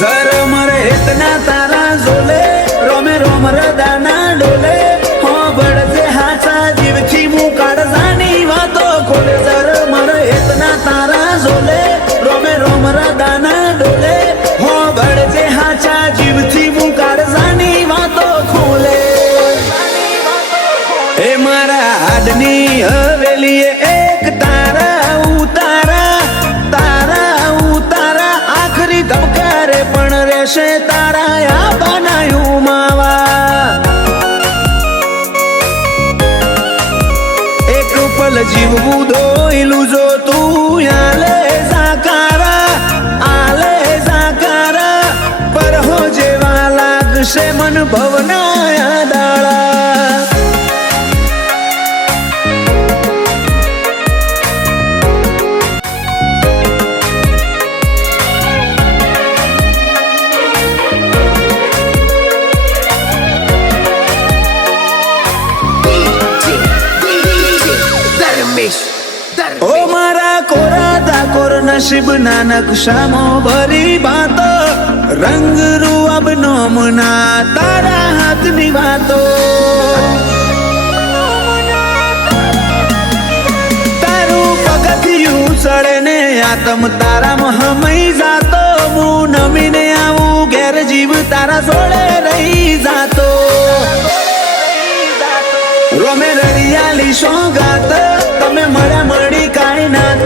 जर मरे इतना तारा झोले रोमे रोम रदाना डोले हो बड़जे हाचा जीवची मुकाड जाणी वातो खोले जर मरे इतना तारा झोले रोमे रोम रदाना डोले हो बड़जे हाचा जीवची मुकाड जाणी वातो खोले ए मारा आडनी हवेली एक तारा उतारा आखरी धबकारे पण रेशे तारा या बनायू मावा एक पल जीवવું ધોઈલું જો તું આલે જાકારા પર હો જેવા લાગશે મન ભવના દાળા ओ मारा कोरा दाकोर नसीब नानक शामो भरी बातो रंग रूअब नोमना तारा हाथ ની વાતો તારું પગથિયું ચડે ને આતમ તારામાં હમઈ જાતો હું નમીને આવું ઘેર જીવ તારા જોડે રહી જાતો રોમે રડિયાલી સોગાત તમે મળ્યા મળી કાંઈ નાત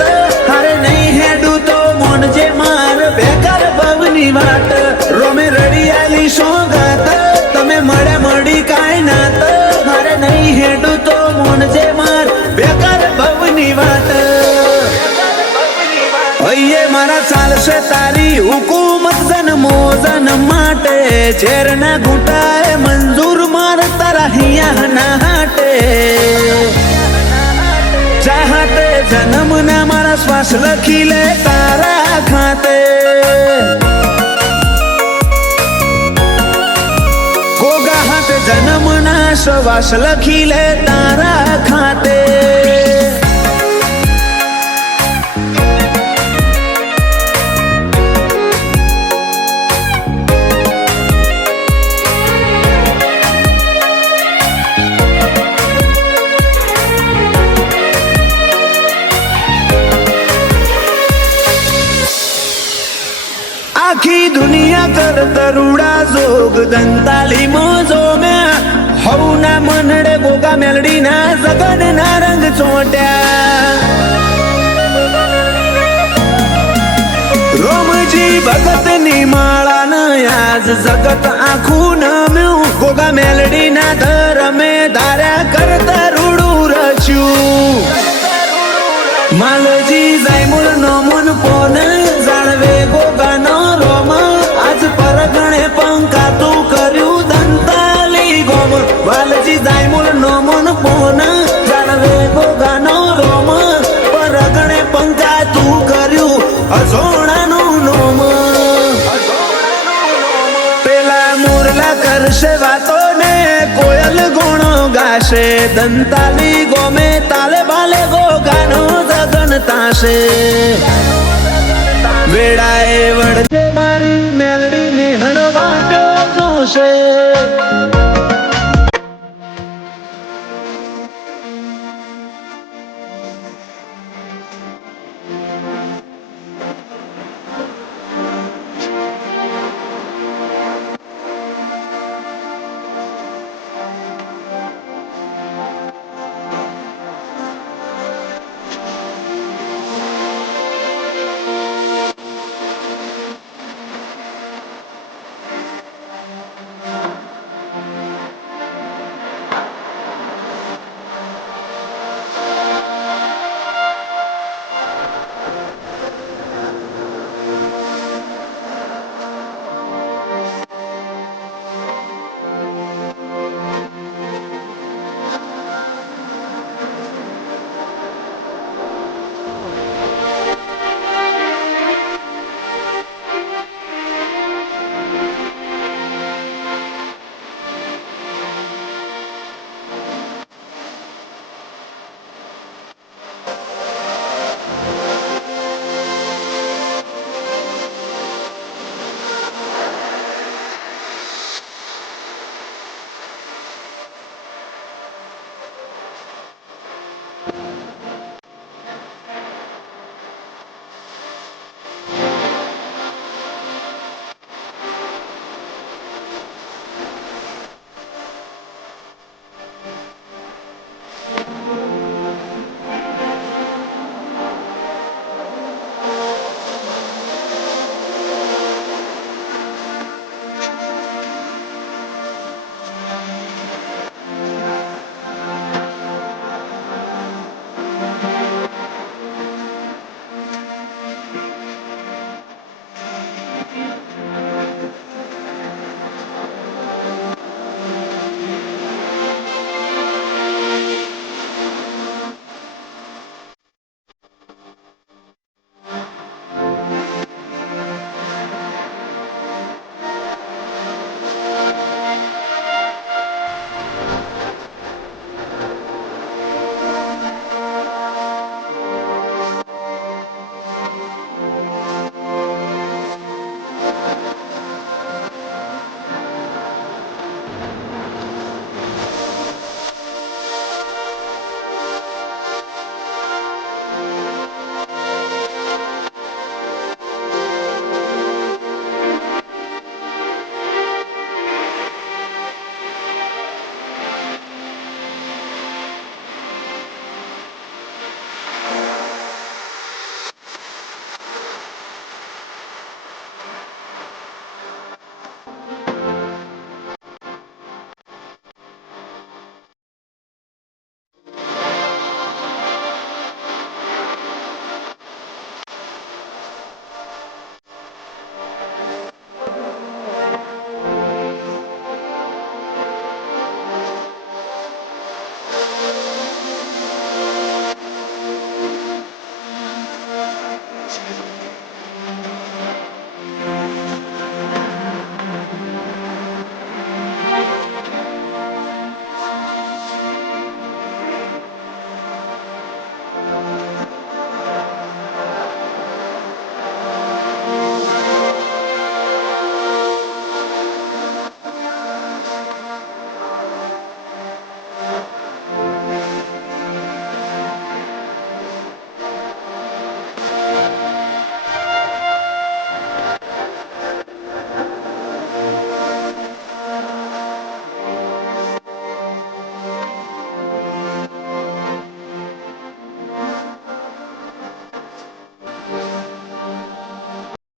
હારે નહીં હેડું તો મોનજે માર બેકાર ભવની વાત રોમે રડિયાલી સોગાત તમે મળ્યા મળી કાંઈ નાત હારે નહીં હેડું તો મોનજે માર બેકાર ભવની વાત હૈયે મારા ચાલશે તારી હુકુમત જન્મો જન્મ માટે ઝેરના ઘૂંટાએ મંજૂર માર તારા હિયા ના હાટે ચાહતે જન્મ ના મારા શ્વાસ લખી લે તારા ખાતે ગોગા હાથે જન્મ ના શ્વાસ લખી લે તારા ખાતે आखी दुनिया कर तरुड़ा जोग दंताली मोजो में हौना मनडे गोगा मेलडी ना जगन ना रंग चोट्या रोमजी भगत ની માળા ન આજ જગત આખું નમ્યું ગોગા મેલડી ના ધરમે ધાર્યા કરતા રૂડું રચ્યું માલજી જાયમુલ નો મન પોન જાણવે ગોગાનો રોમ આજ પરગણે પંકાતું કર્યું દંતાલી ગોમ વાલજી જાયમુલ નો મન પોન જાણવે ગોગાનો રોમ પરગણે પંકાતું કર્યું અજોણાનું નોમ પેલા મુરલા કરશે વાતો ને કોયલ ગુણો ગાશે દંતાલી ગોમે તાલે બાલે ગોગાનો જગન તાશે વેડાએ વળજે મારી મેલડી ને હણવાટો જોશે